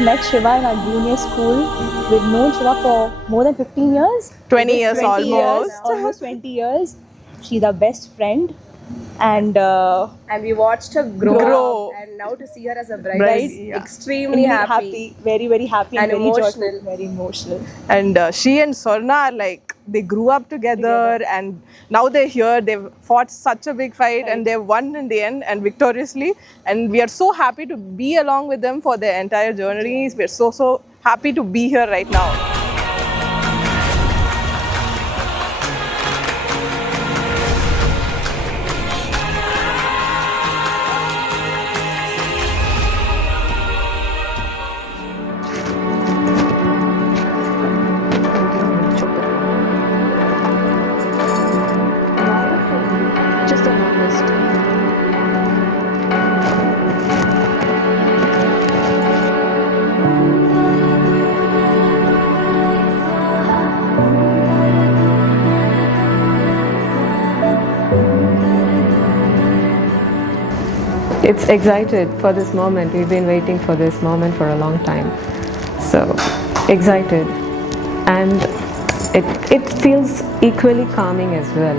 met Shiva in our junior school. We've known Shiva for more than 15 years. 20 years almost. Almost 20 years. She's our best friend. And we watched her grow. Grow. And now to see her as a bride, Bride, is yeah. extremely happy. Very, very happy And very emotional. joyful, very emotional. And she and Swarna are like, they grew up together and now they're here. They've fought such a big fight and they've won in the end and victoriously. And we are so happy to be along with them for their entire journeys. We're so happy to be here right now. Just a honest. It's excited for this moment. We've been waiting for this moment for a long time. So excited, and it feels equally calming as well,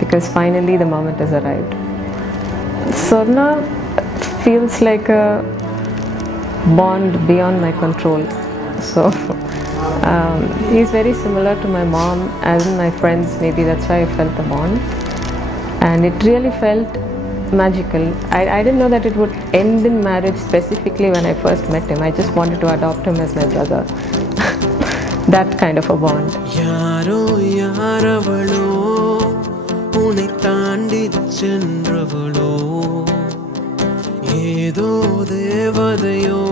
because finally the moment has arrived. Swarna feels like a bond beyond my control. So he's very similar to my mom and my friends. Maybe that's why I felt the bond, and it really felt magical. I didn't know that it would end in marriage specifically when I first met him. I just wanted to adopt him as my brother. That kind of a bond. யாரோ யாரவளோ உன்னை தாண்டி சென்றவளோ ஏதோ தேவதையோ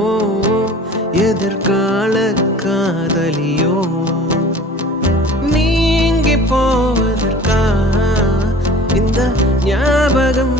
எதிர்கால காதலியோ நீங்கி போவதற்கா இந்த ஞாபகம்